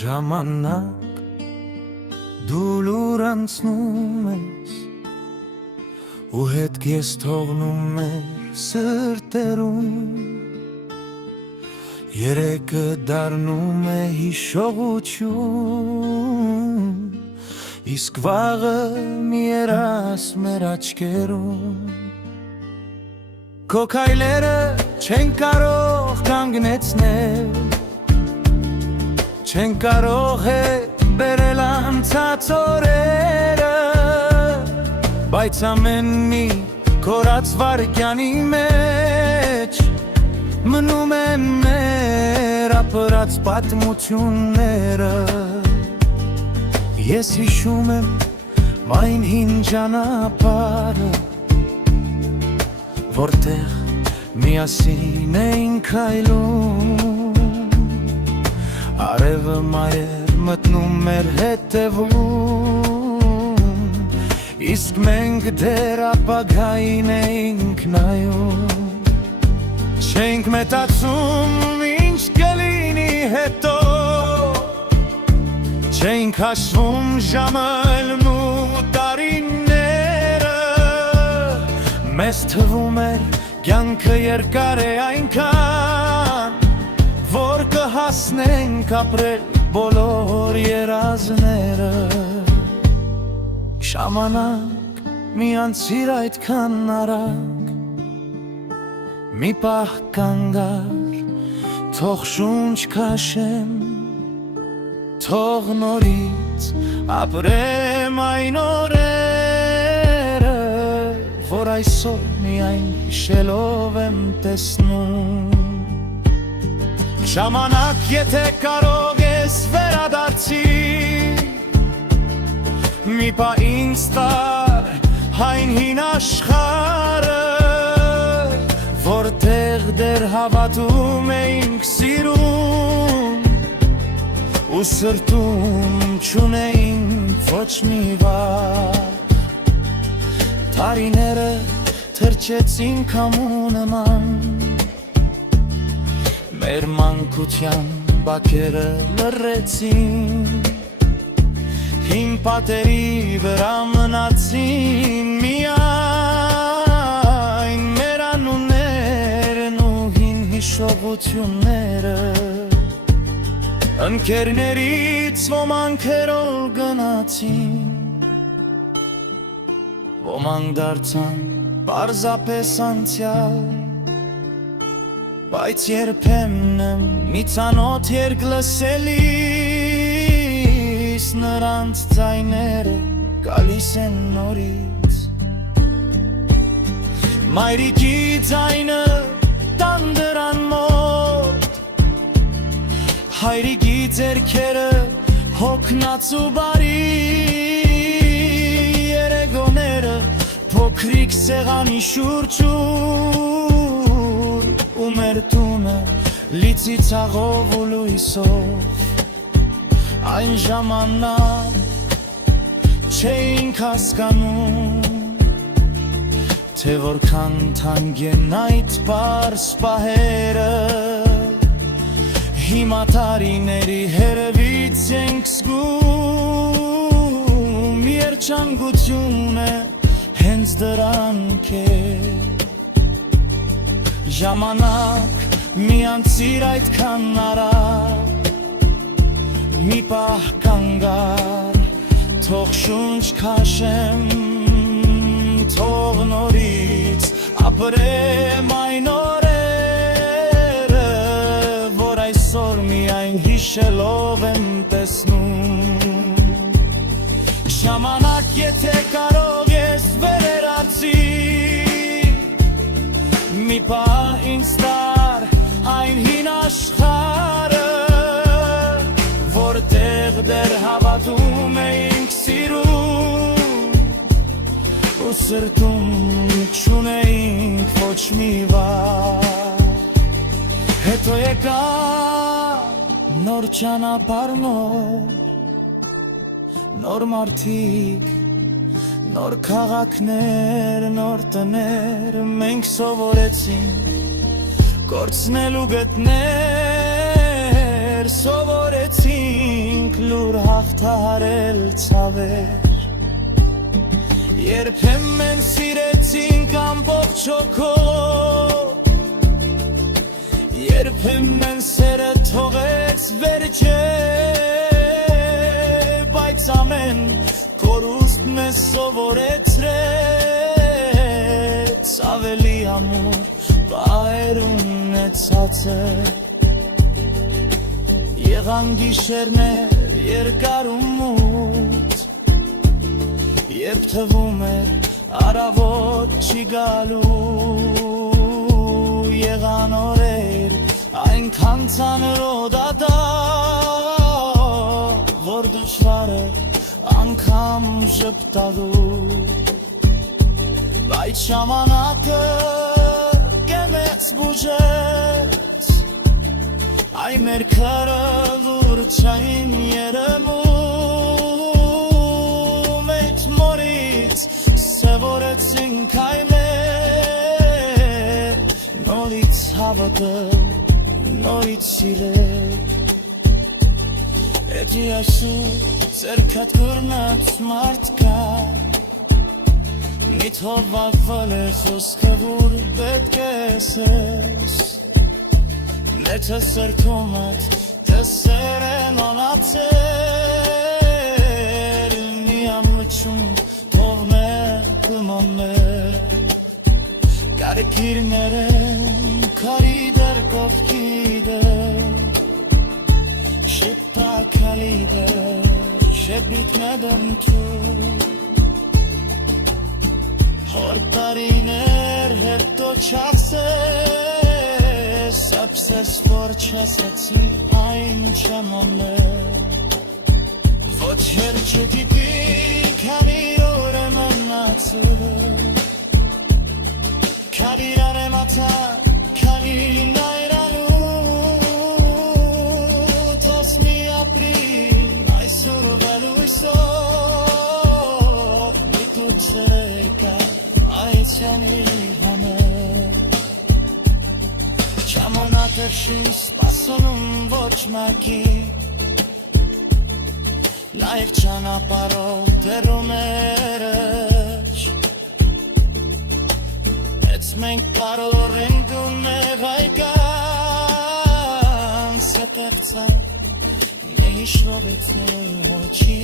Ժամանակ դու լուր անցնում ես ու հետ ես թողնում ես սրտերում երեկը դառնում է հիշողություն իսկ վաղը մի երաս մեր աչքերում քո քայլերը չեն կարող կանգնեցնել չեն կարող է բերել անցած օրերը բայց ամեն մի կորած վարկյանի մեջ մնում են մեր ապրած պատմությունները ես հիշում եմ այն հին ճանապարհը որտեղ միասին էինք քայլում արևը մայր մտնում էր հետևում իսկ մենք դեռ ապագային էինք նայում չենք մտածում ինչ կլինի հետո չենք հաշվում ժամն ու տարիները մեզ թվում էր կյանքը երկար է այնքան որ կհասնենք ապրել բոլոր երազները Ժամանակ մի անցիր այդքան արագ մի պահ կանգար թող շունչ քաշեմ թող նորից ապրեմ այն օրերը որ այսօր միայն հիշելով եմ տեսնում Ժամանակ եթե կարող ես վերադարձիր մի պահ ինձ տար այն հին աշխարհը որտեղ դեռ հավատում էինք սիրուն ու սրտում չունեինք ոչ մի վախ տարիները թրջեցին քամու նման մեր մանկության բակերը լռեցին Հին պատերի վրա մնացին միայն մեր անուններն ու հին հիշողությունները Ընկերներից ոմանք հեռու գնացին Ոմանք դարձան պարզապես անցյալ Բայց երբեմն մի ծանոթ երգ լսելիս նրանց ձայները գալիս են նորից Մայրիկի ձայնը տան դրան մոտ Հայրիկի ձեռքերը հոգնած ու բարի Երեգոները փոքրիկ սեղանի շուրջուր ու մեր տունը լիցի ցաղով ու լույսով Այն ժամանակ չէինք հասկանում Թե որքան թանկ են այդ պարզ պահերը Հիմա տարիների հերևից ենք զգում Երջանկությունը հենց դրանք է Ժամանակ մի անցիր այդքան արագ Մի պահ կանգար թող շունչ քաշեմ Թող նորից ապրեմ այն օրերը Որ այսօր միայն հիշելով եմ տեսնում Ժամանակ եթե կարող ես վերադարձիր Մի պահ ինձ տար այն հին աշխարհը Որտեղ դեռ հավատում էինք սիրուն Ու սրտում չունեինք ոչ մի վախ Հետո եկա նոր ճանապարհ նոր մարդիկ Նոր քաղաքներ, նոր տներ Մենք սովորեցինք կորցնել ու գտնել Սովորեցինք որ հաղթահարել ցավեր Երբեմն սիրեցինք ամբողջ հոգով Երբեմն սերը թողեց վերջե Բայց ամեն կորուստ մեզ սովորեցրեց Ավելի ամուր պահեր ունեցած է Եղան գիշերներ երկար ու մութ Երբ թվում էր առավոտ չի գալու Եղան օրեր այնքան ծանր ու դատարկ Որ դժվար է անգամ ժպտալու Բայց ժամանակը կեմեց բուժեց Այ մեր քարավուրչային երեմում Այդ մորից սևորեցինք այ մեր Նորից հավատը, նորից սիրել Էջի ասում Ձերքատ կուրնած մարդկա Մի թովակվել է խոսքը որ պետք է սես Մեջը սրտում էդ տեսեր են անացեր Մի ամլչում թողներ կլմաններ Կարիքիրներ են կարի դեր կովքի դեր Շիպտա կալի դեր Շեբիքնեդեմ թու Հոր տարիներ հետո չասես Սապսես որ չասեցի այն չեմ ամներ Ոչ հեր չգիտի քանի օր եմ մնացել Քանի արեմ ատա քանի նայրանու Տոս մի ապրի այսօր բելույսով Մի կուծեկա այցենի համեր Չամանատեր շի սպասոնում ոչ մակի Լայք ճանապարով դերում երեջ Էց մենք կարող ենք ունեղ այկան Սետեղծա նեհիշրովեց նոյ հոչի